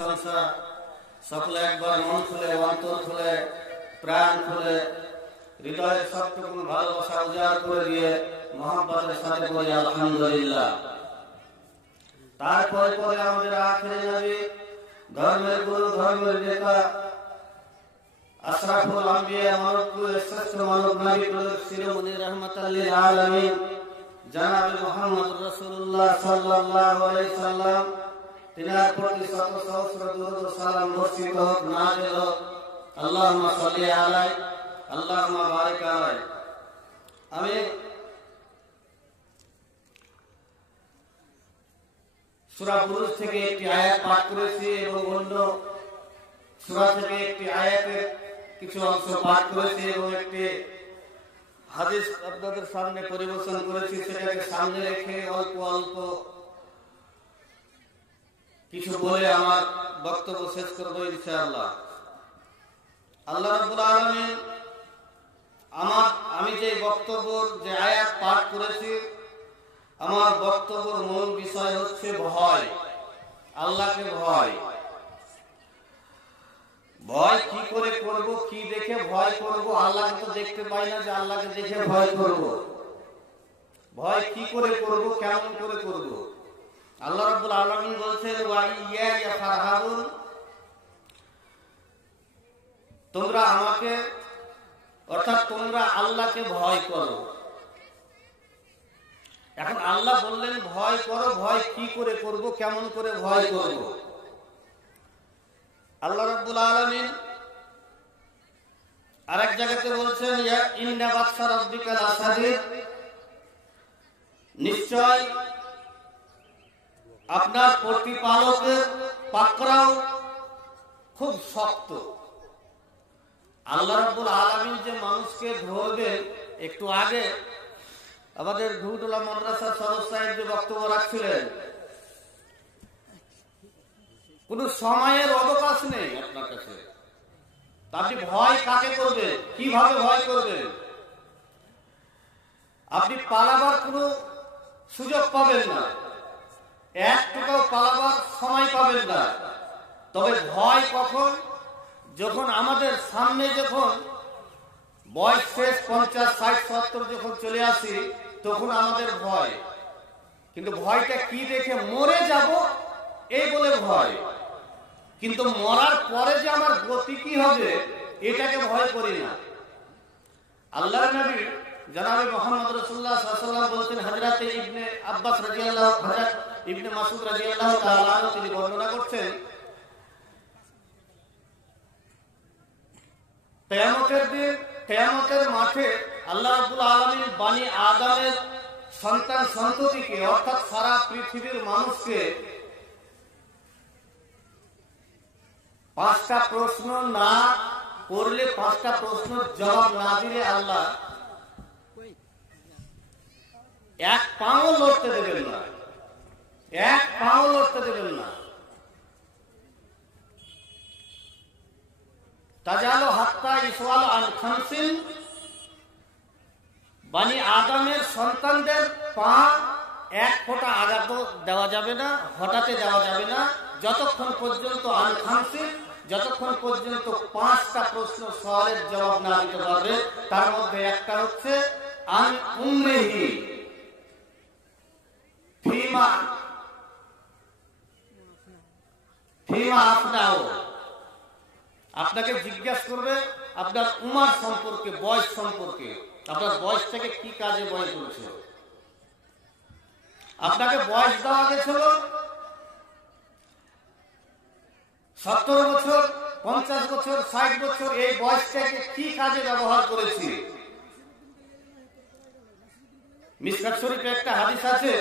প্রশংসা। সকলে একবার মন খুলে, অন্তর খুলে, প্রাণ খুলে, হৃদয়ের সবটুকু ভালোবাসা উজাড় করে দিয়ে মোহাম্মতের সাথে বলি আলহামদুলিল্লাহ। তারপরে পরে আমাদের আখেরি নবী, ধর্মের গুরু, ধর্মের নেতা, আশরাফুল আম্বিয়া, মানবকুলের শ্রেষ্ঠ মানব নবী শিরোমণি রাহমাতাল লিল আলামিন জনাবে মুহাম্মদুর রাসূলুল্লাহ সাল্লাল্লাহু আলাইহি সাল্লাম, তিনার প্রতি শত সহস্র দুরূদ ও সালাম বর্ষিত হোক, নাযিল হোক। আল্লাহুম্মা সাল্লি আলাইহি, আল্লাহুম্মা বারিক আলাইহি। আমি সূরা বুরুজ থেকে একটি আয়াত পাঠ করেছি এবং অন্য সূরা থেকে একটি আয়াতের কিছু অংশ পাঠ করেছি এবং একটি হাদিস আপনাদের সামনে পরিবেশন করেছি। সেটাকে সামনে রেখে অল্প অল্প কিছু বলে আমার বক্তব্য শেষ করব ইনশাআল্লাহ। আল্লাহ রাব্বুল আলামিন আমি যে বক্তব্য, যে আয়াত পাঠ করেছি, আমার বক্তব্যের মূল বিষয় হচ্ছে ভয়, আল্লাহকে ভয়। ভয় কি করে করব, কি দেখে ভয় করব? আল্লাহকে তো দেখতে পাই না যে আল্লাহকে দেখে ভয় করব। ভয় কি করে করব, কেমন করে করব? আল্লাহ রাব্বুল আলামিন বলছেন, ওয়া ইয়া ফারহাবুন, তোমরা আমাকে, অর্থাৎ তোমরা আল্লাহকে ভয় করো। এখন আল্লাহ বললেন ভয় করো, ভয় কি করে করব, কেমন করে ভয় করব? আল্লাহ রাব্বুল আলামিন আরেক জায়গাতে বলছেন, ইয়া ইন্না বাতশা রাব্বিকা লাসাদীদ, নিশ্চয় আপনার প্রতিপালকের পাকড়াও খুব শক্ত। আল্লাহ রাব্বুল আলামিন যে মানুষকে ধরবে, একটু আগে আমাদের ঘুটুলা মাদ্রাসার সদস্য সাহেব যে বক্তব্য রাখছিলেন, কোন সময়ের অবকাশ নেই আপনার কাছে। আপনি ভয় কাকে করবেন, কিভাবে ভয় করবেন? আপনি পালাবার কোনো সুযোগ পাবেন না, একটুকুও পালাবার সময় পাবেন না। তবে ভয় কখন? যখন আমাদের সামনে, যখন বয়স শেষ 50, 60, 70 যখন চলে আসি, তখন আমাদের ভয়। কিন্তু ভয়টা কি দেখে? মরে যাব এই বলে ভয়। কিন্তু মরার পরে যে আমার গতি কি হবে, এটাকে ভয় করি না। আল্লাহর নবী জনাবে মুহাম্মদ রাসূলুল্লাহ সাল্লাল্লাহু আলাইহি ওয়াসাল্লাম বলতেন, হযরত ইবনে আব্বাস রাদিয়াল্লাহু, হযরত ইবনে মাসউদ রাদিয়াল্লাহু তাআলা আনহু তিনি বর্ণনা করছেন, কিয়ামতের দিন, কিয়ামতের মাঠে আল্লাহ রাব্বুল আলামিন বনি আদমের সন্তান সন্ততিকে, অর্থাৎ সারা পৃথিবীর মানুষকে 5টা প্রশ্ন না করলে, 5টা প্রশ্নের জবাব না দিলে আল্লাহ এক পাও লড়তে দেবেন না, এক পাও লড়তে দেবেন না। তাজালো হাত্তা ইসওয়াল আল খামসিন, বনি আদমের সন্তানদের পা এক ফোঁটা আঘাত দেওয়া যাবে না, হঠাতে দেওয়া যাবে না, যতক্ষণ পর্যন্ত আল খামসিন, যতক্ষণ পর্যন্ত 5টা প্রশ্ন সওয়ালের জবাব না দিতে পারবে। তার মধ্যে একটা হচ্ছে আন উম্মিহি ফিমা আফনাও, আপনাকে জিজ্ঞাসা করবে আপনার উমার সম্পর্কে, বয়স সম্পর্কে, আপনার বয়স থেকে কি কাজে বয়স হয়েছে। আপনাকে বয়স দেওয়া গেছিল 70 বছর, 50 বছর, 60 বছর, এই বয়সটাকে কি কাজে ব্যবহার করেছি। মিশকাত শরীফে একটা হাদিস আছে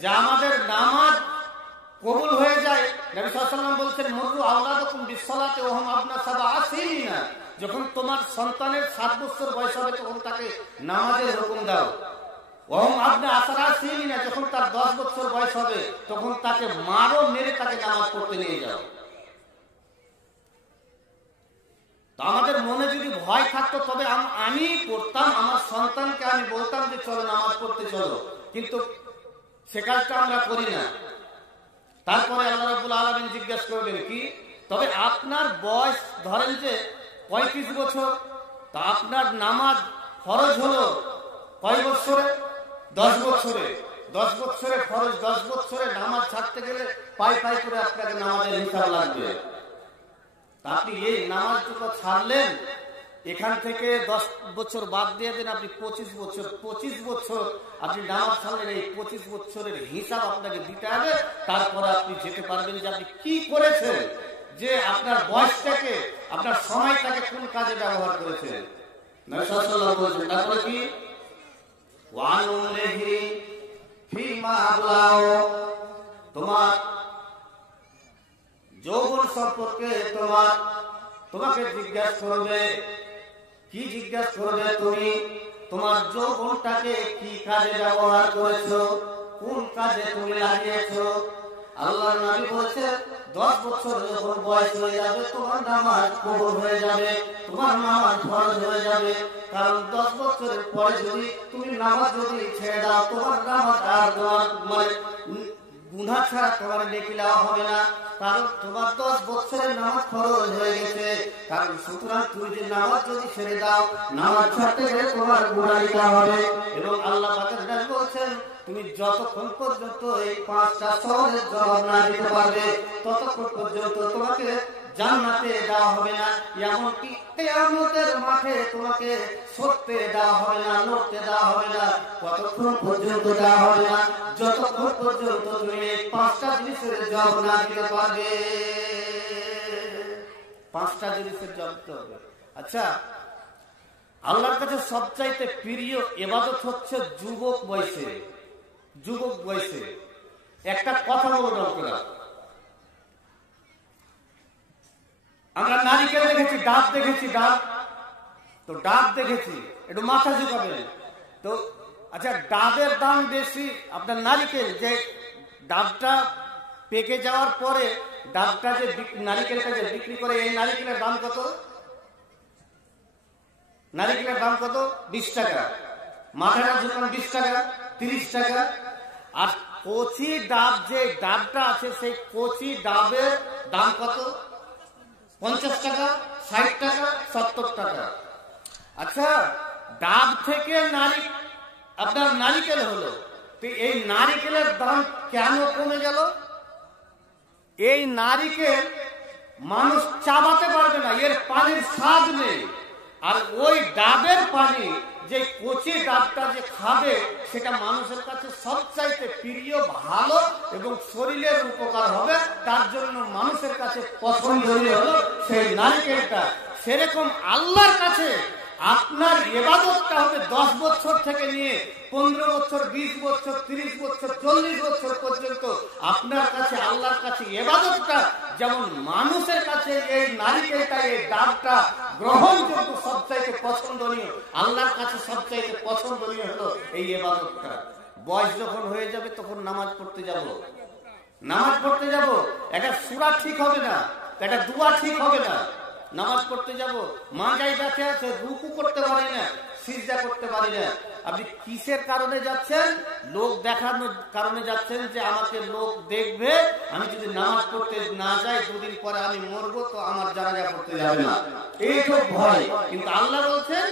যে আমাদের নামাজ কবুল হয়ে যায়। নবী সাল্লাল্লাহু আলাইহি ওয়াসাল্লাম বলছেন, মুরু আওলাদাকুম বিসসালাতি ওয়া হুম আবনা সাবআ সিনিনা, যখন তোমার সন্তানের 7 বছর বয়স হবে তখন তাকে নামাজের হুকুম দাও। ওয়া হুম আবনা আশরা সিনিনা, যখন তার 10 বছর বয়স হবে তখন তাকে মারো, মেরে তাকে নামাজ পড়তে নিয়ে যাও। তো আমাদের মনে যদি ভয় থাকতো তবে আমি পড়তাম, আমার সন্তানকে আমি বলতাম যে চলো নামাজ পড়তে চলো, কিন্তু সে কাজটা আমরা করি না। তারপরে আল্লাহ রাব্বুল আলামিন জিজ্ঞাসা করবেন কি, তবে আপনার বয়স ধরেন যে 35 বছর, তা আপনার নামাজ ফরজ হলো কয় বছরে? 10 বছরে। 10 বছরে ফরজ, 10 বছরে নামাজ ছাড়তে গেলে পাই পাই করে আপনাকে নামাজের হিসাব লাগবে। তা আপনি এই নামাজটুকু ছাড়লেন, এখান থেকে 10 বছর বাদ দিয়ে দেন, আপনি 25 বছর। 25 বছর আপনি নামাজ ছাড়লেন, এই 25 বছরের হিসাব আপনাকে দিতে হবে। তারপরে আপনি যেতে পারবেন যে আপনি কি করেছেন, যে আপনার বয়সটাকে, আপনার সময়টাকে কোন কাজে ব্যবহার করেছেন। নবী সাল্লাল্লাহু আলাইহি ওয়াসাল্লাম বলেছেন, তারপরে কি, ওয়ানুমরিহি ফিমা আবলাও, তোমার যৌবন সম্পর্কে তোমাকে জিজ্ঞাসা করবে। কি জিজ্ঞাসা করবে? তুমি তোমার যৌবনটাকে কি কাজে ব্যবহার করেছো, কোন কাজে তুমি লাগিয়েছো। আল্লাহর নবী বলেছেন, 10 বছর যখন বয়স হয়ে যাবে তোমার নামাজ কবুল হয়ে যাবে, তোমার নামাজ ফরজ হয়ে যাবে। কারণ 10 বছরের পরে যদি তুমি নামাজ ছেড়ে দাও, তোমার নামাজ আর তোমার গুনাহ ছাড়া তোমার নেকি দেওয়া হবে না। কারণ তোমার 10 বছরের নামাজ ফরজ হয়ে গেছে। কারণ সুতরাং তুমি যে নামাজ যদি ছেড়ে দাও, নামাজ ছাড়তে গেলে তোমার গুনাহ দেওয়া হবে। এবং আল্লাহ পাকের নবী বলেছেন, তুমি যতক্ষণ পর্যন্ত এই 5টা সওয়ালের জবাব না দিতে পারবে, ততক্ষণ পর্যন্ত তোমাকে জান্নাতে দেওয়া হবে না। এমনকি কিয়ামতের মাঠে তোমাকে সরতে দেওয়া হবে না, লড়তে দেওয়া হবে না। কতক্ষণ পর্যন্ত দেওয়া হবে না? যতক্ষণ পর্যন্ত তুমি এই 5টা জিনিসের জবাব না দিতে পারবে। 5টা জিনিসের জবাব দিতে হবে। আচ্ছা, আল্লাহর কাছে সবচাইতে প্রিয় ইবাদত হচ্ছে যুবক বয়সে। যুবক বয়সে একটা কথা বলবো আপনারা, আমরা নারিকেল দেখেছি, ডাব দেখেছি, ডাব তো ডাব দেখেছি, একটু মাথা ঝুঁকাবেন তো। আচ্ছা, ডাবের দাম বেশি আপনার নারিকেল, যে ডাবটা পেকে যাওয়ার পরে ডাবটা যে নারিকেলটা যে বিক্রি করে, এই নারিকেলের দাম কত? নারিকেলের দাম কত? 20 টাকা। মাথাটা ঝুঁকান 20 টাকা, 30 টাকা। আর কচি ডাব, যে ডাবটা আছে, সেই কচি ডাবের দাম কত? 50 টাকা, 60 টাকা, 70 টাকা। আচ্ছা, ডাব থেকে আপনার নারিকেল হলো, তো এই নারিকেলের দাম কেন কমে গেল? এই নারিকেল মানুষ চাবাতে পারবে না, এর পানির স্বাদ নেই। আর ওই ডাবের পানি, যে কচি ডাবটা যে খাবে, সেটা মানুষের কাছে সবচাইতে প্রিয়, ভালো এবং শরীরের উপকার হবে। তার জন্য মানুষের কাছে পছন্দনীয় হলো সেই নারকেলটা। সেরকম আল্লাহর কাছে আপনার ইবাদতটা হবে 10 বছর থেকে নিয়ে 15 বছর, 20 বছর, 30 বছর, 40 বছর পর্যন্ত আপনার কাছে, আল্লাহর কাছে ইবাদতটা যেমন মানুষের কাছে এই নারিকেলটা, এই ডাবটা গ্রহণযোগ্য, সবচাইতে পছন্দনীয়, আল্লাহর কাছে সবচাইতে পছন্দনীয় হলো এই ইবাদতটা। বয়স যখন হয়ে যাবে তখন নামাজ পড়তে যাব, একটা সূরা ঠিক হবে না, একটা দোয়া ঠিক হবে না। নামাজ পড়তে যাব, মাজায় ব্যথা আছে, রুকু করতে পারি না, সিজদা করতে পারি না। আপনি কিসের কারণে যাচ্ছেন? লোক দেখানোর কারণে যাচ্ছেন, যে আমাকে লোক দেখবে, আমি যদি নামাজ পড়তে না যাই 2 দিন পরে আমি মরবো, তো আমার জানাজা পড়তে যাবে না, এই তো ভয়। কিন্তু আল্লাহ বলছেন,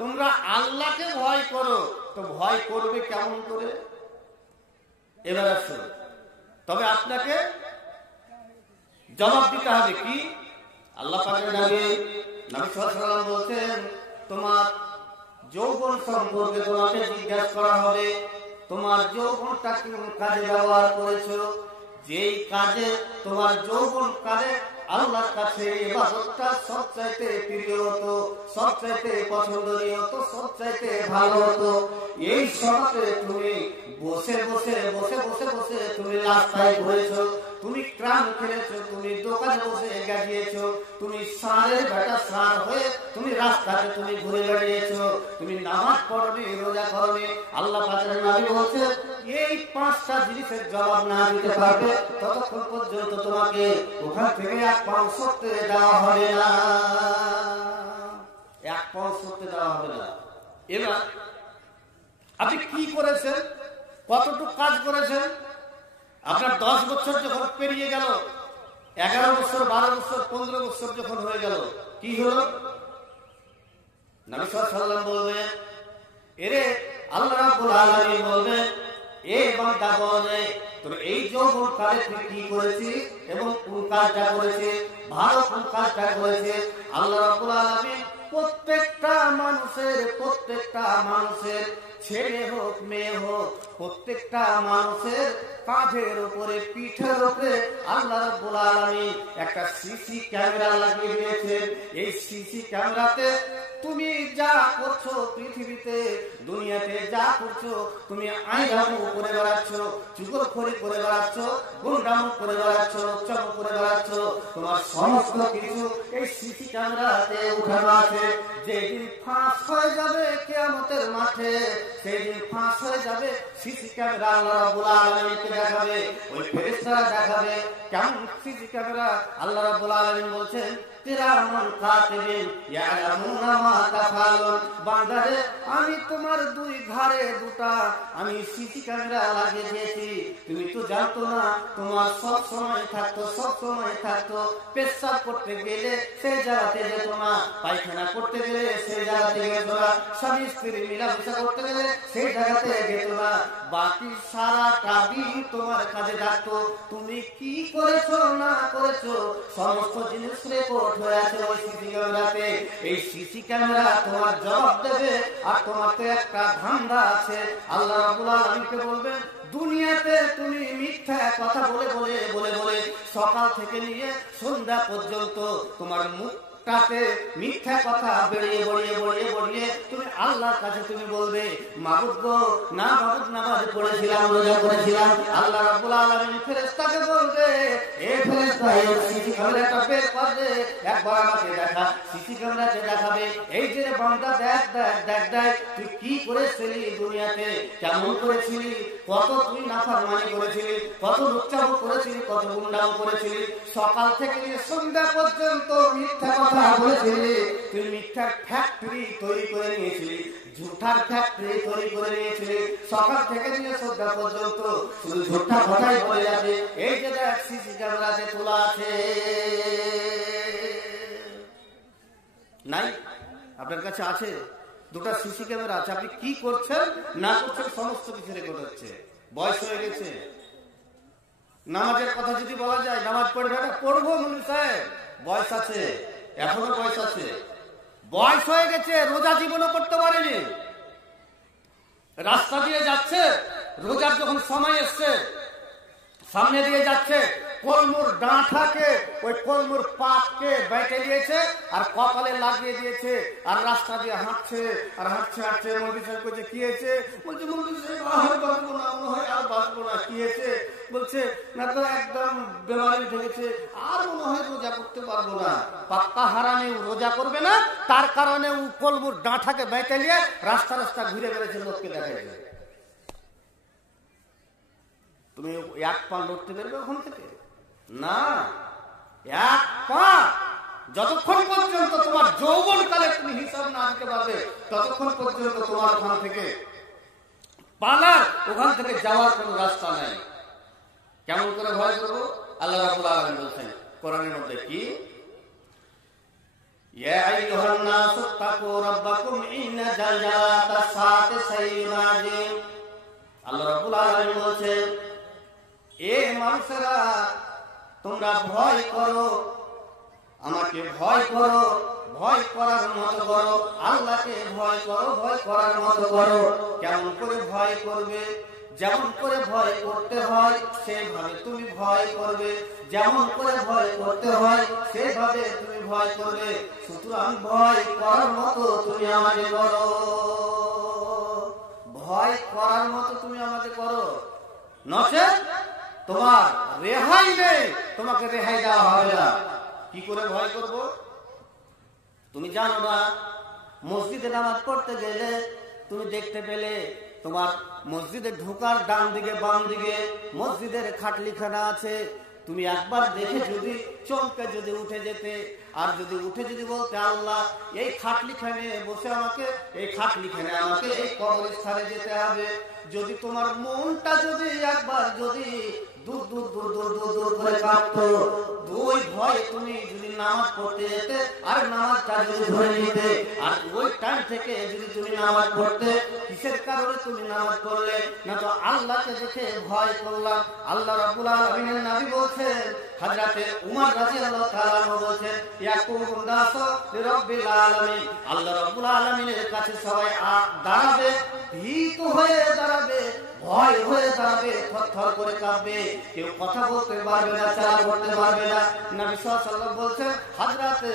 তোমরা আল্লাহকে ভয় করো। তো ভয় করবে কেমন করে? এবার আসুন, তবে আপনাকে জবাব দিতে হবে কি? আল্লাহ পাকের নবী সাল্লাল্লাহু আলাইহি ওয়াসাল্লাম বলছেন, তোমার যৌবন সম্পর্কে তোমাকে জিজ্ঞাসা করা হবে, তোমার যৌবনটা কোন কাজে ব্যবহার করেছো। যেই কাজে তোমার যৌবন কাজে আল্লাহর কাছে ইবাদতটা সবচাইতে প্রিয় হতো, সবচাইতে পছন্দনীয় হতো, সবচাইতে ভালো হতো, এই সময়তে তুমি বসে তুমি রাস্তায় ঘুরেছো, তুমি ক্রাম খেলেছো, তুমি দোকানে বসে গিয়েছো, তুমি সারের বেটা সার হয়ে তুমি রাস্তাতে তুমি ঘুরে বেড়িয়েছো, তুমি নামাজ পড়নি, রোজা করনি। আল্লাহ পাকের নবী বলেছেন, এই 5টা জিনিসের জবাব না দিতে পারবে ততক্ষণ পর্যন্ত তোমাকে ওখান থেকে 1 পাও সরতে দেওয়া হবে না, 1 পাও সরতে দেওয়া হবে না। এবার আপনি কি করেছেন? কতটুকু কাজ করেছেন? আপনার 10 বছর যখন পেরিয়ে গেল, 11 বছর, 12 বছর, 15 বছর যখন হয়ে গেল, কি হলো? নবী সাল্লাল্লাহু আলাইহি ওয়াসাল্লাম বলবেন, এরে আল্লাহ রাব্বুল আলামিন বলবেন, এ বান্দা বলে তুমি এই যৌবন কালে তুমি কি করেছিস এবং কোন কাজটা করেছিস, ভালো কোন কাজটা করেছিস। আল্লাহ রাব্বুল আলামিন প্রত্যেকটা মানুষের ছেলে হোক মেয়ে হোক, প্রত্যেকটা মানুষের কাঁধের উপরে, পিঠের উপরে আল্লাহ রাব্বুল আলামিন একটা সিসি ক্যামেরা লাগিয়ে দিয়েছেন। এই সিসি ক্যামেরাতে তুমি যা করছো পৃথিবীতে, দুনিয়াতে যা করছো, তুমি আইনামু করে বেড়াচ্ছ, চুগলখড়ি করে বেড়াচ্ছ, গুন্ডামু করে বেড়াচ্ছ, চমক করে বেড়াচ্ছ, তোমার সমস্ত কিছু এই সিসি ক্যামেরাতে উঠানো আছে। যেদিন ফাঁস হয়ে যাবে কিয়ামতের মাঠে, সেদিন ফাঁস হয়ে যাবে, সিসি ক্যামেরা আল্লাহ রাব্বুল আলামিনকে দেখাবে, ওই ফেরেশতারা দেখাবে। কেমন সিসি ক্যামেরা? আল্লাহ রাব্বুল আলামিন বলছেন, কিরামান কাতিবিন ইয়ালামুনা মা তাফআলুন। বান্দারে, আমি তোমার দুই ঘাড়ে দুটা আমি সিসি ক্যামেরা লাগিয়ে দিয়েছি। তুমি তো জানতো না, তোমার সব সময় থাকতো পেশাব করতে গেলে সেই জায়গাতে যেত না, পায়খানা করতে গেলে সেই জায়গাতে যেত না, স্বামী স্ত্রী মিলামেশা করতে গেলে সেই জায়গাতে যেত না, বাকি সারাটা দিন তোমার কাজে থাকতো। তুমি কি করেছো না করেছো সমস্ত জিনিস রেকর্ড হয়ে আছে ওই সিসি ক্যামেরাতে। এই সিসি ক্যামেরা তোমার জবাব দেবে। আর তোমাকে একটা ধান্দা আছে, আল্লাহ রাব্বুল আলামিনকে বলবেন, দুনিয়াতে তুমি মিথ্যা কথা বলে সকাল থেকে নিয়ে সন্ধ্যা পর্যন্ত তোমার মুখটাতে মিথ্যা কথা বড়িয়ে তুমি আল্লাহর কাছে তুমি বলবে, মাবুদ গো, না মাবুদ, নামাজ পড়েছিলাম, রোজা করেছিলাম। আল্লাহ রাব্বুল আলামিন ফেরেশতাকে বলবে, এ ফেরেশতা, এই সিসি ক্যামেরাটা বের কর দে, একবার আমাকে দেখা। সিসি ক্যামেরাতে দেখাবে, এই যে বান্দা, দেখ তুই কি করেছিলি দুনিয়াতে, কেমন করেছিলি, কত তুই নাফরমানি করেছিলি, কত লুচ্চামো করেছিলি, কত গুন্ডামো করেছিলি, সকাল থেকে নিয়ে সন্ধ্যা পর্যন্ত মিথ্যা কথা বলেছিলি। তুই মিথ্যার ফ্যাক্টরি তৈরি করে নিয়েছিলি, ঝুঠার ফ্যাক্টরি তৈরি করে নিয়েছিলি। সকাল থেকে নিয়ে সন্ধ্যা পর্যন্ত শুধু ঝুঠা কথাই বলে যাবে। এই যে দেখ সিসি ক্যামেরাতে তোলা আছে। নাই? আপনার কাছে আছে? দুটো সিসি ক্যামেরা আছে। আপনি কি করছেন না করছেন সমস্ত কিছু রেকর্ড হচ্ছে। বয়স হয়ে গেছে, নামাজের কথা যদি বলা যায়, নামাজ পড়বে না, পড়বো মনে সাহেব, বয়স আছে, এখনো বয়স আছে, বয়স হয়ে গেছে, রোজা জীবনও করতে পারেনি। রাস্তা দিয়ে যাচ্ছে, রোজার যখন সময় এসছে, সামনে দিয়ে যাচ্ছে, কলমুর ডাঁটাকে, ওই কলমুর পাককে বেঁটে দিয়েছে আর কপালে লাগিয়ে দিয়েছে, আর রাস্তা দিয়ে হাঁটছে আর হাঁটছে। মৌলভী সাহেব বলছে, কি হয়েছে? বলছে, মৌলভী সাহেব আর বাঁচবো না, মনে হয় আর বাঁচবো না। কি হয়েছে? বলছে, না তো একদম বেমারি ঢেকেছে, আর মনে হয় রোজা করতে পারবো না। পাক্কা হারামে রোজা করবে না, তার কারণে ও কলমুর ডাঁটাকে বেঁটে নিয়ে রাস্তা ঘুরে বেড়েছে, লোককে দেখাইছে। তুমি এক পা লড়তে পারবে ওখান থেকে? না, এক পা। যতক্ষণ পর্যন্ত তোমার যৌবন কালে তুমি হিসাব না আনতে পারবে, ততক্ষণ পর্যন্ত তোমার ওখান থেকে পালার, ওখান থেকে যাওয়ার কোন রাস্তা নাই। কেমন করে ভয় করবো? আল্লাহ রাব্বুল আলামিন বলছেন কোরআনের মধ্যে, কি, ইয়া আইয়ুহান নাসু তাকু রাব্বাকুম ইন্না জালজালাতাস সাআতি শাইউন আযীম। আল্লাহ রাব্বুল আলামিন বলছেন, এ মানুষেরা, তোমরা ভয় করো, আমাকে ভয় করো, ভয় করার মতো করো, আল্লাহকে ভয় করো, ভয় করার মতো করো। কেমন করে ভয় করবে? যেমন করে ভয় করতে হয় সেভাবে তুমি ভয় করবে, যেমন করে ভয় করতে হয় সেভাবে তুমি ভয় করবে। সুতরাং ভয় করার মতো তুমি আমাকে করো, ভয় করার মতো তুমি আমাকে করো, নচেৎ তোমার রেহাই নেই, তোমাকে রেহাই দেওয়া হবে না। কি করে ভয় করব? তুমি জানো না, মসজিদে নামাজ পড়তে গেলে তুমি দেখতে পেলে তোমার মসজিদে ঢোকার ডান দিকে বাম দিকে মসজিদের খাটলিখানা আছে, তুমি একবার দেখে যদি চমকে যদি উঠে যেতে, আর যদি উঠে যদি বলতে আল্লাহ এই খাটলিখানে বসে আমাকে, এই খাটলিখানে আমাকে এই কবরস্থানে যেতে হবে, যদি তোমার মনটা যদি একবার যদি দূর দূর দূর দূর দূর দূর করে কাঁপতো, ওই ভয় তুমি যদি নামাজ পড়তে যেতে আর নামাজটা যদি ধরে নিতে, আর ওই টাইম থেকে যদি তুমি নামাজ পড়তে, কিসের কারণে তুমি নামাজ পড়লে? না তো আল্লাহকে দেখে ভয় করলাম। আল্লাহ রাব্বুল আলামিনের নবী বলছেন, হযরতে উমর রাদিয়াল্লাহু তাআলা বলছেন, ইয়াকুমুন নাসু লিরাব্বিল আলামিন, আল্লাহ রাব্বুল আলামিনের কাছে সবাই দাঁড়াবে, ভীত হয়ে দাঁড়াবে, ভয় হয়ে দাঁড়াবে, থরথর করে কাঁপবে, কেউ কথা বলতে পারবে না, চাল করতে পারবে না। নবী সাল্লাল্লাহু আলাইহি ওয়াসাল্লাম বলছেন, হযরতে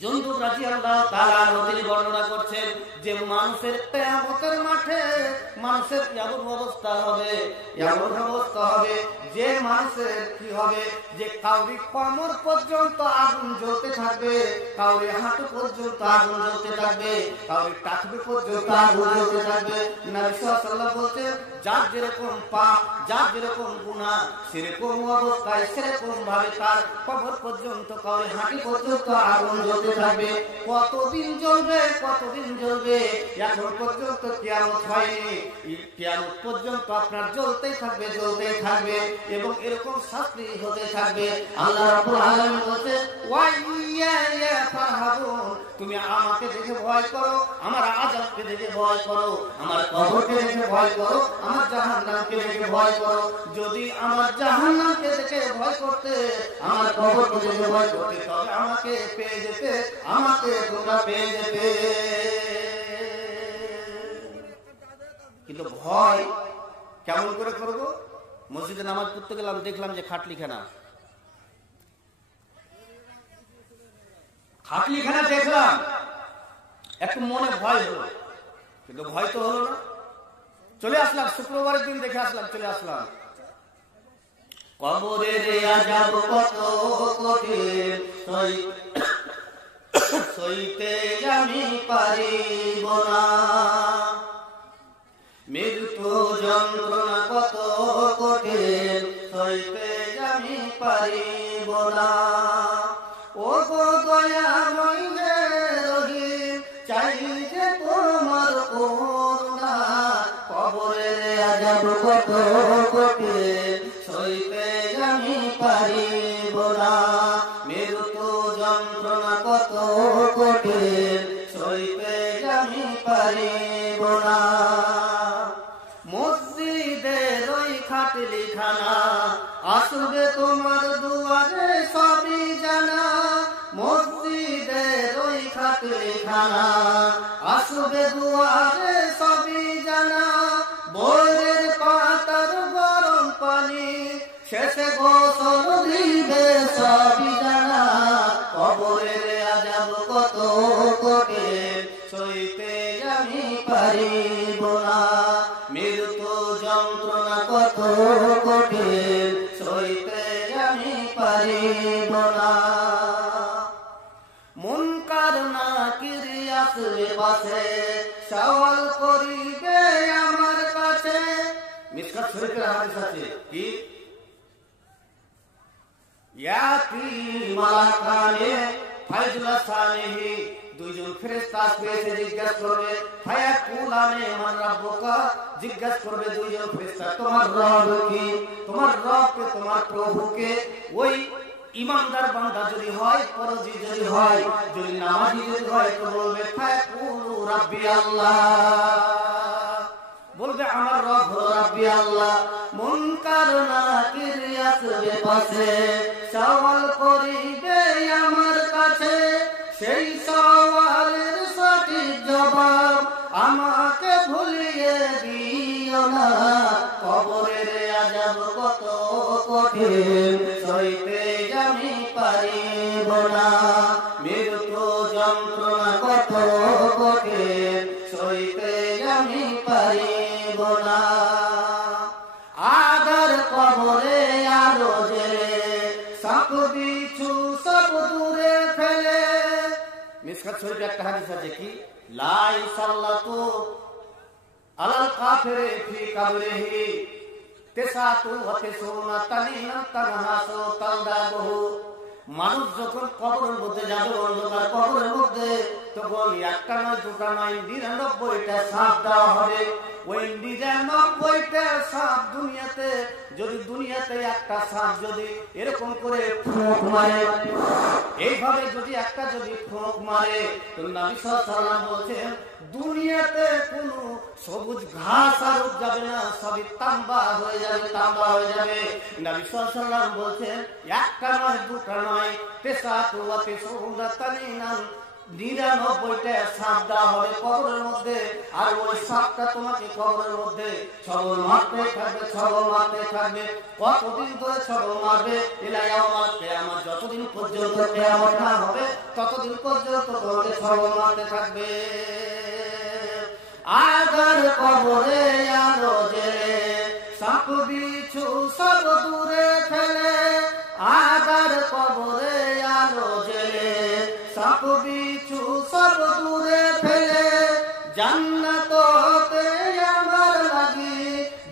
জুনদুব রাদিয়াল্লাহু তাআলা তিনি বর্ণনা করছেন যে মানুষের কিয়ামতের মাঠে মানুষের এমন অবস্থা হবে, এমন অবস্থা হবে যে মানুষের কি হবে, যে কাউরি কোমর পর্যন্ত আগুন জ্বলতে থাকবে, কাউরি হাঁটু পর্যন্ত আগুন জ্বলতে থাকবে, কাউরি টাকবি পর্যন্ত আগুন জ্বলতে থাকবে। নবী সাল্লাল্লাহু আলাইহি ওয়াসাল্লাম বলছেন, যার যেরকম পাপ, যার যেরকম গুনাহ, সেরকম অবস্থায় সেরকম ভাবে তার কবর পর্যন্ত, কাউরি হাঁটু পর্যন্ত আগুন জ্বলতে থাকবে। কতদিন জ্বলবে, কতদিন জ্বলবে? এখন পর্যন্ত কিয়ামত হয়নি, কিয়ামত পর্যন্ত আপনার জ্বলতেই থাকবে, জ্বলতেই থাকবে, এবং এরকম শাস্তি হতে থাকবে। আল্লাহ রাব্বুল আলামিন বলছে, ওয়া ইয়া ফারহাবুন, তুমি আমাকে দেখে ভয় করো, আমার আযাবকে দেখে ভয় করো, আমার কবরকে দেখে ভয় করো, আমার জাহান্নামকে দেখে ভয় করো। যদি আমার জাহান্নামকে দেখে ভয় করতে, আমার কবরকে দেখে ভয় করতে, তবে আমাকে পেয়ে যেতে, আমাকে তোমরা পেয়ে যেতে। কিন্তু ভয় কেমন করে করবো? মসজিদে নামাজ পড়তে গেলাম, দেখলাম যে খাটলিখানা, খাটলিখানা দেখলাম, একটু মনে ভয় হলো, কিন্তু ভয় তো হলো না, চলে আসলাম। শুক্রবারের দিন দেখে আসলাম, চলে আসলাম। কবরের আযাব কত কঠিন, সইতে আমি পারিব না, মৃত্যু যন্ত্রণা কত কঠিন, সইতে আমি পারিব না। ও গো দয়াময় রহিম, চাই যে তোমার করুণা, কবরের আযাব কত কঠিন, সইতে আমি পারিব না, মৃত্যু যন্ত্রণা কত কঠিন, সইতে আমি পারিব না। মসজিদের ওই খাটলিখানা, আসবে তোমার দুয়ারে সবই জানা, মসজিদের ওই খাটলিখানা, আসবে দুয়ারে সবই জানা, বইয়ের পাতার গরম পানি, শেষে গোসল দিবে সবই জানা, কবরের আযাব কত কঠিন, সইতে আমি পারিব না, মৃত্যু যন্ত্রণা কত কঠিন, সইতে আমি পারিব না। মুনকার নাকির আসবে পাশে, সওয়াল করিবে আমার কাছে। মিশকাত শরীফের হাদিস আছে কি, ইয়াতিমালাকানে ফায়জুলা সানিহি, দুইজন ফেরেশতা আসবে, এসে জিজ্ঞাসা করবে, ফায়াকুলানে মান রাব্বুকা, জিজ্ঞাসা করবে দুইজন ফেরেশতা, তোমার রব কি, তোমার রবকে, তোমার প্রভুকে। ওই ইমানদার বান্দা যদি হয়, পরজি যদি হয়, যদি নামাজি যদি হয়, তো বলবে ফায়াকুলু রাব্বি আল্লাহ, বলবে আমার রব হলো রাব্বি আল্লাহ। মুনকার নাকির আসবে পাশে, সওয়াল করিবে আমার কাছে, সেই সওয়ালের সঠিক জবাব আমাকে ভুলিয়ে দিও না, কবরের আযাব কত কঠিন, সইতে আমি পারিব না, মৃত্যু যন্ত্রণা কত কঠিন, সইতে আমি পারিব না। আদার কবরে আরো জেলে, সাপ বিছু সব দূরে ফেলে। মিশকাত শরীফে একটা হাদিস আছে কি, লা ইসাল্লাতু আলাল কাফিরি ফি কাবরিহি, মানুষ যখন কবরের মধ্যে যাবে, অন্ধকার কবরের মধ্যে, তখন একটা নয় দুটা নয় 99টা সাপ দেওয়া হবে। ওই 99টা সাপ দুনিয়াতে একটা সাপ যদি এরকম করে ফোঁক মারে, এইভাবে যদি একটা ফোঁক মারে, তো নবী সাল্লাল্লাহু আলাইহি ওয়াসাল্লাম বলছেন দুনিয়াতে কোনো সবুজ ঘাস আর যাবে না, সবই তাম্বা হয়ে যাবে। নবী সাল্লাল্লাহু আলাইহি ওয়াসাল্লাম বলছেন একটা নয় দুটা নয় 99টা সাপ দেওয়া হবে কবরের মধ্যে। আর ওই সাপটা তোমাকে কবরের মধ্যে ছবল মারতে থাকবে। কতদিন ধরে ছবল মারবে? ইলা ইয়াউমাল কিয়ামত, যতদিন পর্যন্ত কিয়ামত না হবে ততদিন পর্যন্ত তোমাকে ছবল মারতে থাকবে। আগার কবরে আলো জেলে সাপ বিছু সব দূরে ফেলে, আগার কবরে আলো জেলে সাপ বিছু সব দূরে ফেলে, জান্নাতে আমার লাগি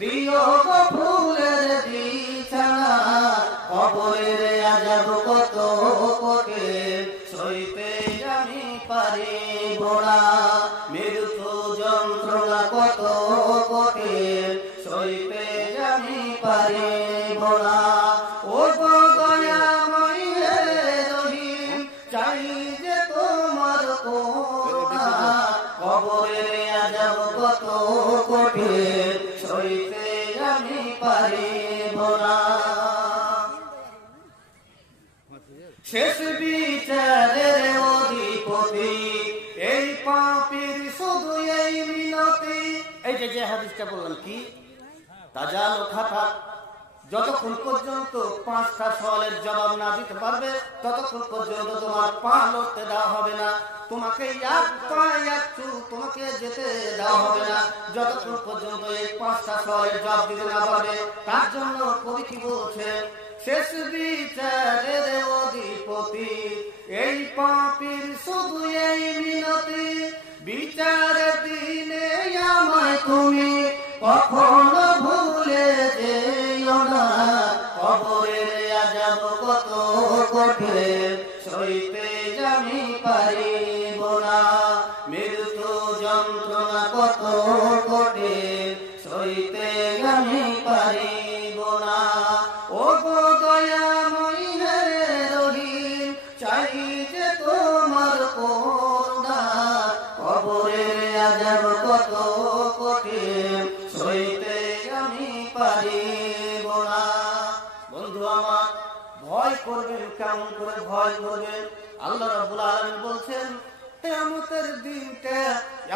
দিও গো ফুলের বিছানা, কবরের আযাব কত কঠিন সইতে আমি পারিব না, মৃত্যু যন্ত্রণা কত কঠিন সইতে আমি পারিব না। ও গো দয়াময় হে রহিম, চাই যে তোমার করুণা, কবরের আযাব কত কঠিন সইতে আমি পারিব না। শেষ বিচারের অধিপতি এই পাপীর শুধু এই মিনতি। এই যে হাদিসটা বললাম কি তাজা লোখা থাক, যতক্ষণ পর্যন্ত 5টা সওয়ালের জবাব না দিতে পারবে ততক্ষণ পর্যন্ত তোমার পা লড়তে দেওয়া হবে না, তোমাকে এক পা এক চুল তোমাকে যেতে দেওয়া হবে না, যতক্ষণ পর্যন্ত এই 5টা সওয়ালের জবাব দিতে না পারবে। তার জন্য কবি কি বলছে, শেষ বিচারের অধিপতি এই পাপীর শুধু এই মিনতি, বিচারের দিনে আমায় তুমি কখনো ভুলে যেও না, কবরের আযাব কত কঠিন সইতে আমি পারিব না, মৃত্যু যন্ত্রণা কত কঠিন সইতে আমি পারিব না। ও গো দয়াময় হে রহিম, চাই যে তোমার করুণা, কবরের আযাব কত কঠিন সইতে আমি পারিব না। বন্ধু আমার, ভয় করবেন, কেমন করে ভয় করবেন? আল্লাহ রাব্বুল আলামিন বলছেন কিয়ামতের দিনটা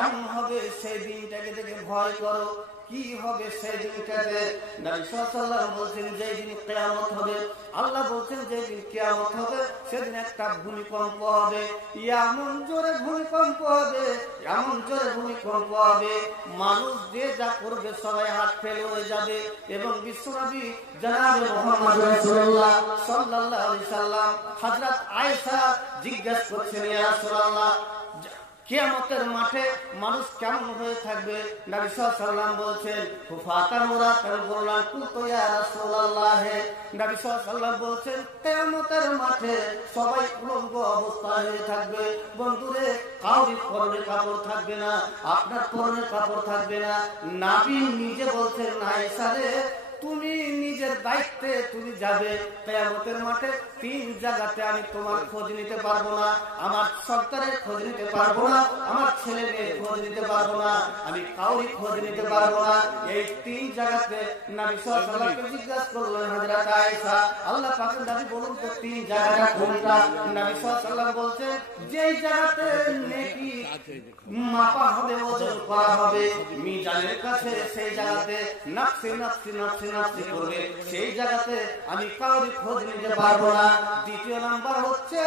এমন হবে, সেই দিনটাকে দেখে ভয় করো। কি হবে সেই দিনটাতে? নবী সাল্লাল্লাহু আলাইহি ওয়াসাল্লাম বলছেন যেই দিন কিয়ামত হবে, আল্লাহ বলছেন যেই দিন কিয়ামত হবে সেদিন একটা ভূমিকম্প হবে, এমন জোরে ভূমিকম্প হবে, এমন জোরে ভূমিকম্প হবে, মানুষ যে যা করবে সবাই হাত ফেলে হয়ে যাবে। এবং বিশ্বনবী জনাবে মুহাম্মদ রাসূলুল্লাহ সাল্লাল্লাহু আলাইহি সাল্লাম হযরত আয়েশা জিজ্ঞাসা করছেন, ইয়া রাসূলুল্লাহ কিয়ামতের মাঠে মানুষ কেমন হয়ে থাকবে? নবী সাল্লাল্লাহু আলাইহি ওয়াসাল্লাম বলছেন কুফাতান মুরাতান বললাম কুনতু ইয়া রাসূলুল্লাহ। নবী সাল্লাল্লাহু আলাইহি ওয়াসাল্লাম বলছেন কিয়ামতের মাঠে সবাই উলঙ্গ অবস্থায় হয়ে থাকবে। বন্ধুরে, কাউরি পরনে কাপড় থাকবে না, আপনার পরনে কাপড় থাকবে না। নবী নিজে বলছেন আয়েশা রে, তুমি নিজের দায়িত্বে তুমি যাবে কিয়ামতের মাঠে। 3 জায়গাতে আমি তোমার খোঁজ নিতে পারবো না, আমার সন্তানের খোঁজ নিতে পারবো না, আমার ছেলে মেয়ের খোঁজ নিতে পারবো না, আমি কাউরি খোঁজ নিতে পারবো না। এই 3 জায়গাতে নবী সাল্লাল্লাহু আলাইহি ওয়াসাল্লামকে জিজ্ঞাসা করলেন হযরত আয়েশা, আল্লাহ পাকের নবী বলুন তো 3 জায়গাটা কোনটা? নবী সাল্লাল্লাহু আলাইহি ওয়াসাল্লাম বলছেন যেই জায়গাতে নেকি মাপা হবে, ওজন করা হবে মিজানের কাছে, সেই জায়গাতে নফসে নফসে নফসে নফসে করবে, সেই জায়গাতে আমি কাউরি খোঁজ নিতে পারবো না। দ্বিতীয় নাম্বার হচ্ছে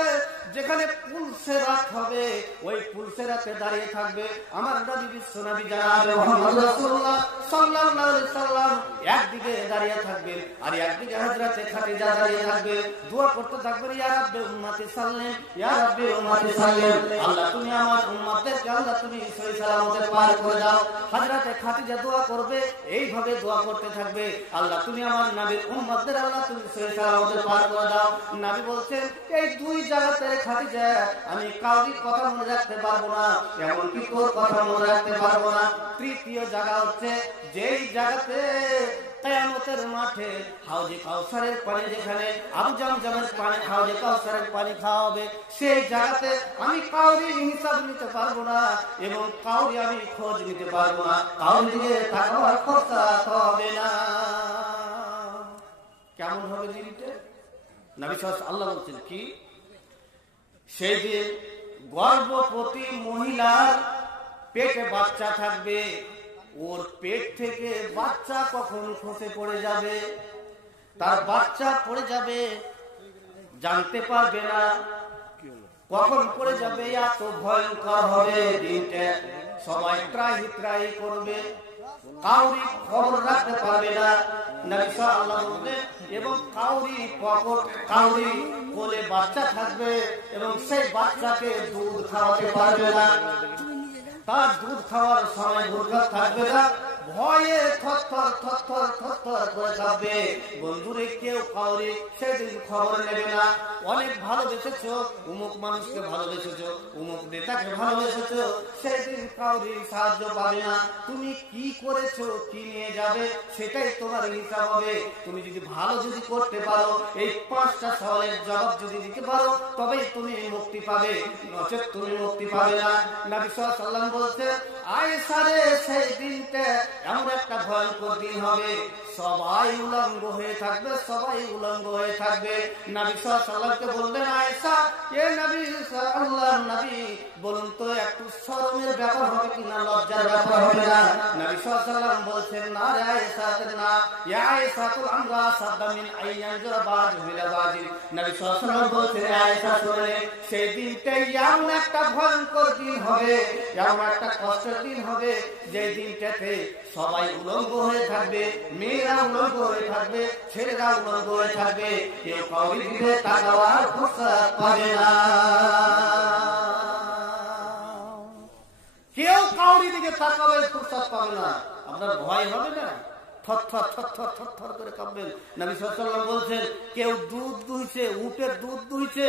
যেখানে পুলসেরাত হবে, ওই পুলসেরাতে দাঁড়িয়ে থাকবে আমার নবী বিশ্বনবী জনাবে মুহাম্মদ রাসূলুল্লাহ সাল্লাল্লাহু আলাইহি সাল্লাম, একদিকে দাঁড়িয়ে থাকবেন আর একদিকে হযরতে খাদিজা দাঁড়িয়ে থাকবে, দোয়া করতে থাকবেন ইয়া রাব্বি উম্মতি সাল্লিম, ইয়া রাব্বি উম্মতি সাল্লিম, আল্লাহ তুমি আমার উম্মতদেরকে আল্লাহ তুমি সহি সালামতে পার করে দাও। হযরতে খাদিজা দোয়া করবে, এইভাবে দোয়া করতে থাকবে আল্লাহ তুমি আমার নবীর উম্মতদের আল্লাহ তুমি সহিহ সালামতে পার করে দাও। নবী বলছেন এই দুই জায়গাতে খাদিজা আমি কাউরির কথা মনে রাখতে পারবো না, এমনকি তোর কথা মনে রাখতে পারবো না। তৃতীয় জায়গা হচ্ছে যেই জায়গাতে কিয়ামতের মাঠে হাউজে কাউসারের পানি, যেখানে আবু জামজামের পানি, হাউজে কাউসারের পানি খাওয়া হবে, সেই জায়গাতে আমি কাউরি হিসাব নিতে পারবো না এবং কাউরি আমি খোঁজ নিতে পারবো না, কাউরি দিকে তাকাবার খরচা হবে না। কেমন হবে দিনটা? নবী সাল্লাল্লাহু আল্লাহ বলছেন কি, সেই দিন গর্ভবতী মহিলার পেটে বাচ্চা থাকবে, ওর পেট থেকে বাচ্চা কখন খসে পড়ে যাবে, তার বাচ্চা পড়ে যাবে জানতে পারবে না, কখন পড়ে যাবে, এত ভয়ঙ্কর হবে দিনটা। সবাই ত্রাহি ত্রাহি করবে, কাউরি খবর রাখতে পারবে না। নবী সাল্লাল্লাহু আলাইহি ওয়াসাল্লাম এবং কাউরি কোলে বাচ্চা থাকবে এবং সেই বাচ্চাকে দুধ খাওয়াতে পারবে না, তার দুধ খাওয়ার সময় দুর্গত থাকবে না, ভয়ে থরথর থরথর থরথর করে কাঁপবে। বন্ধুরে কেউ কাউরি সেদিন খবর নেবে না। অনেক ভালোবেসেছো, অমুক মানুষকে ভালোবেসেছো, অমুক নেতাকে ভালোবেসেছো, সেদিন কাউরি সাহায্য পাবে না। তুমি কি করেছো, কি নিয়ে যাবে, সেটাই তোমার হিসাব হবে। তুমি যদি ভালো যদি করতে পারো, এই 5টা সওয়ালের জবাব যদি দিতে পারো, তবেই তুমি মুক্তি পাবে, নচেৎ তুমি মুক্তি পাবে না। নবী সাল্লাল্লাহু আলাইহি ওয়াসাল্লাম বলছে আয়েশা রে, সেই দিনটা এমন একটা ভয়ঙ্কর দিন হবে, সবাই উলঙ্গ হয়ে থাকবে, সবাই উলঙ্গ হয়ে থাকবে। নবী সাল্লাল্লাহু আলাইহি ওয়াসাল্লামকে বললেন আয়েশা, এ নবী আল্লাহর নবী বলুন তো একটু শরমের ব্যাপার হবে কিনা, লজ্জার ব্যাপার হবে না? নবী সাল্লাল্লাহু আলাইহি ওয়াসাল্লাম বলছেন না রে আয়েশা, না, ইয়া আয়েশা তুল আমরা সাদা মিন আইয়ানজুর বাদ মিলা বাদিন। নবী সাল্লাল্লাহু আলাইহি ওয়াসাল্লাম বলছেন আয়েশা শুনে, সেই দিনটা এমন একটা ভয়ঙ্কর দিন হবে, এমন একটা কষ্টের দিন হবে, যে দিনটাতে সবাই উলঙ্গ হয়ে থাকবে, মেয়েরা উলঙ্গ হয়ে থাকবে, ছেলেরা উলঙ্গ হয়ে থাকবে, কেউ কাউরি দিকে তাকাবার ফুরসত পাবে না, কেউ কাউরি দিকে তাকাবার ফুরসত পাবে না। আপনার ভয় হবে না? থরথর থরথর থরথর করে কাঁপবেন। নবী সাল্লাল্লাহু আলাইহি ওয়াসাল্লাম বলছেন কেউ দুধ দুইছে, উটের দুধ দুইছে,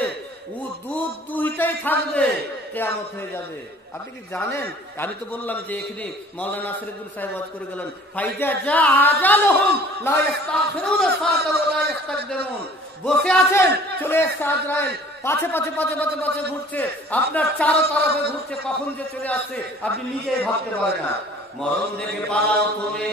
ও দুধ দুইটাই থাকবে, কিয়ামত হয়ে যাবে। আপনি কি জানেন? আমি তো বললাম যে এখানে মাওলানা নাসিরউদ্দিন সাহেব ওয়াজ করে গেলেন, ফাইজা জা আজালুহুম লা ইস্তাখিরুনা সাআতা ওয়া লা ইস্তাকদিমুন। বসে আছেন, চলে এসেছে আজরাইল, পাছে পাছে পাছে পাছে পাছে ঘুরছে, আপনার চারতরফে ঘুরছে, কখন যে চলে আসছে আপনি নিজেই ভাবতে পারেন না। মরণ দেখে পালাও তুমি,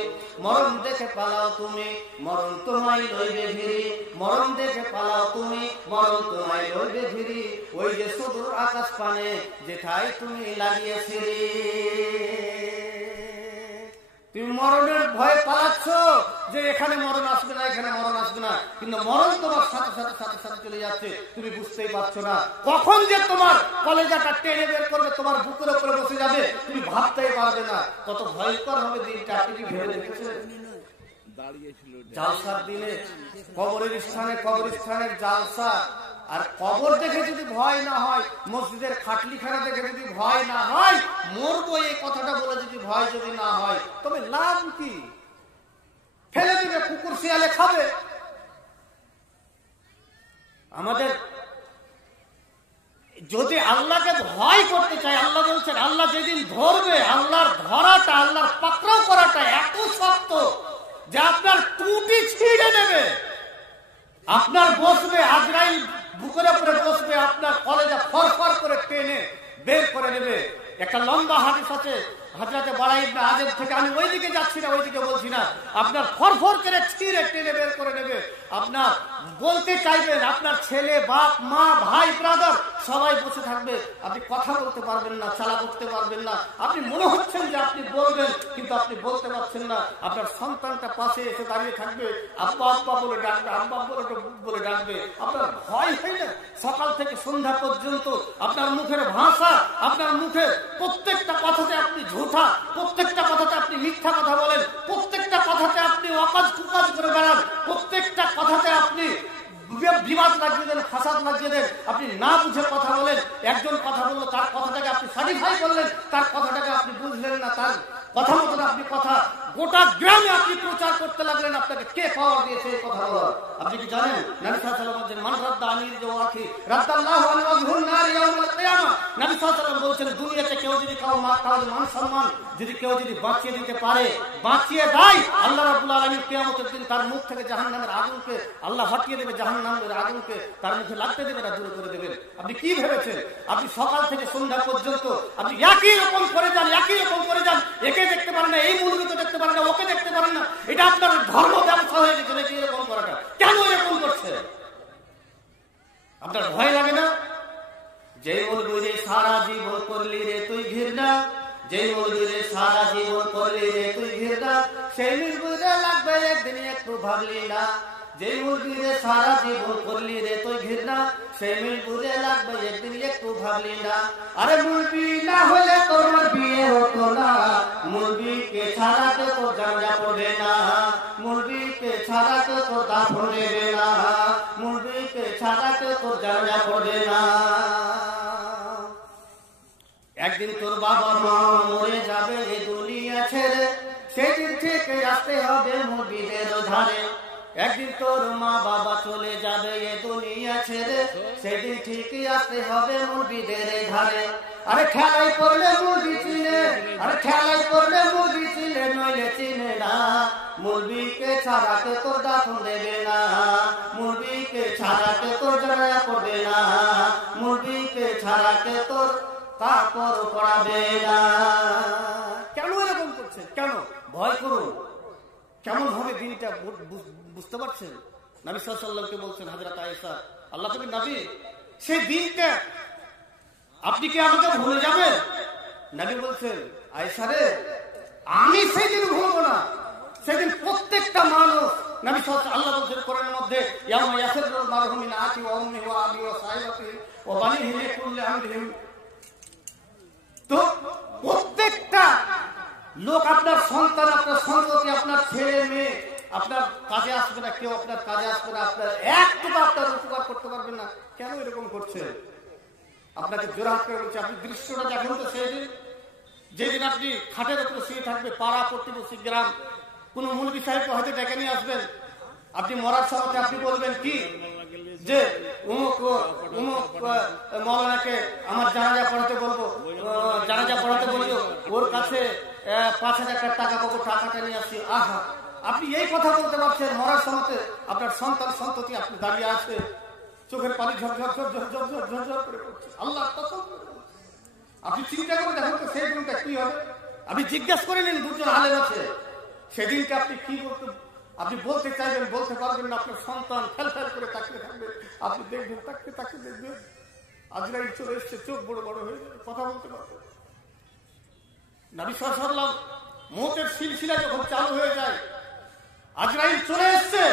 মরণ দেখে পালাও তুমি, মরণ তোমায় লইবে ঘিরি, মরণ দেখে পালাও তুমি, মরণ তোমায় লইবে ঘিরি, ওই যে সুদূর আকাশ পানে যেথায় তুমি লাগিয়েছিলি। তুমি মরণের ভয়ে পালাচ্ছ যে এখানে মরণ আসবে না, এখানে মরণ আসবে না, কিন্তু মরণ তোমার সাথে সাথে সাথে সাথে চলে যাচ্ছে, তুমি বুঝতেই পারছো না। কখন যে তোমার কলেজাটা টেনে বের করবে, তোমার বুকের উপরে বসে যাবে, তুমি ভাবতেই পারবে না। কত ভয়ঙ্কর হবে দিনটা, আপনি কি ভেবে দেখেছেন? জালসার দিনে কবরস্থানের জালসা, আর কবর দেখে যদি ভয় না হয়, মসজিদের খাটলিখানা দেখে যদি ভয় না হয়, মরবো এই কথাটা বলে যদি ভয় যদি না হয়, তবে লাভ কি? ফেলে দিবে, কুকুর শিয়ালে খাবে। আমাদের যদি আল্লাহকে ভয় করতে চাই, আল্লাহ বলছেন আল্লাহ যেদিন ধরবে, আল্লাহর ধরাটা, আল্লাহর পাকড়াও করাটা এত শক্ত যে আপনার টুটি ছিঁড়ে নেবে, আপনার বসবে, আজরাইল বুকের উপরে বসবে, আপনার কলেজে ফরফর করে টেনে বের করে নেবে। একটা লম্বা হাদিস আছে হযরত বারা ইবনে আযিব থেকে, আমি ওইদিকে যাচ্ছি না, ওইদিকে বলছি না, আপনার ফরফর করে ছিঁড়ে টেনে বের করে নেবে। আপনার বলতে চাইবেন, আপনার ছেলে, বাপ, মা, ভাই, ব্রাদার সবাই বসে থাকবে, আপনি কথা বলতে পারবেন না, চালা করতে পারবেন না, আপনি মনে হচ্ছেন যে আপনি বলবেন কিন্তু আপনি বলতে পারছেন না। আপনার সন্তানটা পাশে এসে দাঁড়িয়ে থাকবে, আব্বা আব্বা বলে ডাকবে, আব্বা বলে ডাকবে, আপনার ভয় হয় না? সকাল থেকে সন্ধ্যা পর্যন্ত আপনার মুখের ভাষা, আপনার মুখের প্রত্যেকটা কথাতে আপনি ঝুঠা, প্রত্যেকটা কথাতে আপনি মিথ্যা কথা বলেন, প্রত্যেকটা কথাতে আপনি অকাজ কুকাজ করে বেড়ান, প্রত্যেকটা কথাতে আপনি বিবাদ লাগিয়ে দেন, ফাসাদ লাগিয়ে দেন, আপনি না বুঝে কথা বলেন। একজন কথা বললো, তার কথাটাকে আপনি সার্টিফাই করলেন, তার কথাটাকে আপনি বুঝলেন না, তার কথা মতন আপনি কথা গোটা গ্রামে আপনি প্রচার করতে লাগলেন। আপনাকে কে পাওয়ার দিয়েছে এই কথা বলার? আপনি কি জানেন নবী সাল্লাল্লাহু আলাইহি ওয়াসাল্লাম বলেন মান রাদ্দা আনিল জাওয়াকি রাদ্দাল্লাহু আনহু ওয়াজহুন নার ইয়াউমাল কিয়ামা। নবী সাল্লাল্লাহু আলাইহি ওয়াসাল্লাম বলেন দুনিয়াতে কেউ যদি কারো মান সম্মান যদি কেউ যদি বাঁচিয়ে দিতে পারে, বাঁচিয়ে দেয়, আল্লাহ রাব্বুল আলামিন কিয়ামতের দিন তার মুখ থেকে জাহান্নামের আগুনকে আল্লাহ হটিয়ে দেবে, জাহান্নামের আগুনকে তার মুখে লাগতে দেবে না, দূর করে দেবেন। আপনি কি ভেবেছেন আপনি সকাল থেকে সন্ধ্যা পর্যন্ত আপনি একই রকম করে যান, একই রকম করে যান, একে দেখতে পারেন না, এই মূলকে দেখতে পারেন না, ওকে দেখতে পারেন না, এটা আপনার ধর্ম ব্যবসা হয়ে গেছে নাকি এরকম করাটা? কেন এরকম করছে? আপনার ভয় লাগে না? যে বলবি রে সারা জীবন করলি রে তুই ঘৃণা, যে বলবি রে সারা জীবন করলি রে তুই ঘৃণা, সেই বুঝে লাগবে একদিন একটু ভাবলি না। যে বলবি রে সারা জীবন করলি রে তুই ঘৃণা, সেই বুঝে লাগবে একদিন একটু ভাবলি না। আরে মুরবি না হলে তোমার বিয়ে হতো না, মুরবিকে ছাড়া তো তোর জানাজা পড়বে না, মুরবিকে ছাড়া তো তোর দাফন দেবে না, মুরবিকে ছাড়া তো তোর জানাজা পড়বে না। একদিন তোর বাবা মা মরে যাবে এই দুনিয়া ছেড়ে, সেদিন থেকে আসতে হবে মুরবিদের ধারে। একদিন তোর মা বাবা চলে যাবে এই দুনিয়া ছেড়ে, সেদিন ঠিকই আসতে হবে মুরবিদের ধারে। আরে খেলায় পড়লে মুরবি চিনে, আরে খেলায় পড়লে মুরবি চিনে, নইলে চিনে না, মুরবিকে ছাড়াকে তোর দাফন দেবে না, মুরবিকে ছাড়াকে তোর জানাজা পড়বে না, মুরবিকে ছাড়াকে তোর কাপড় পরাবে না। কেন এরকম করছেন? কেন? ভয় করুন। কেমন হবে দিনটা বুঝতে পারছেন? নবী সাল্লাল্লাহু আলাইহি ওয়াসাল্লামকে বলছেন হযরত আয়েশা, আল্লাহ নবী নবী সেই দিনটা আপনি কি আমাকে ভুলে যাবেন? নবী বলছেন আয়েশা রে, আমি সেই দিন ভুলবো না। সেদিন প্রত্যেকটা মানুষ, নবী সাল্লাল্লাহু আল্লাহ বলছেন কোরআনের মধ্যে ইয়াউমা ইয়াফিরুল মারহু মিন আখি ওয়া উম্মিহি ওয়া আবিহি ওয়া সাহিবাতিহি ওয়া বানিহি লিকুল্লি আমরিহিম। তো প্রত্যেকটা লোক, আপনার সন্তান, আপনার সন্ততি, আপনার ছেলে মেয়ে আপনার কাজে আসবে না, কেউ আপনার কাজে আসবে না, আপনার একটু আপনার উপকার করতে পারবেন না। কেন এরকম করছে? আপনাকে জোড়হাত করে বলছে, আপনি দৃশ্যটা দেখুন তো সেদিন, যেদিন আপনি খাটের উপরে শুয়ে থাকবে, পাড়া প্রতিবেশী গ্রাম কোন মুলবি সাহেবকে হয়তো ডেকে নিয়ে আসবেন, আপনি মরার সময় আপনি বলবেন কি যে উমুক মৌলানাকে আমার জানাজা পড়াতে বলবো, জানাজা পড়াতে বলবো, ওর কাছে 5,000 টাকা পাবো, টাকাটা নিয়ে আসি। আহা, আপনি এই কথা বলতে পারছেন মরার সময় আপনার সন্তান সন্ততি আপনি দাঁড়িয়ে আছে, চোখের পানি ঝরঝর ঝরঝর ঝরঝর ঝরঝর করে পড়ছে। আল্লাহ আপনি চিন্তা করে দেখুন তো সেই দিনটা কি হবে। আপনি জিজ্ঞাসা করে নিন, দুজন আলেম আছে, সেদিনকে আপনি কি বলতে, আপনি বলতে চাইবেন, বলতে পারবেন না। আপনার সন্তান ফেল ফেল করে তাকিয়ে থাকবে, আপনি দেখবেন, তাকে তাকে দেখবেন, আজরাইল চলে এসছে, চোখ বড় বড় হয়ে যাবে, কথা বলতে পারবে। নবী সাল্লাল্লাহু আলাইহি ওয়াসাল্লাম মওতের সিলসিলা যখন চালু হয়ে যায়, আজরাইল চলে এসছে,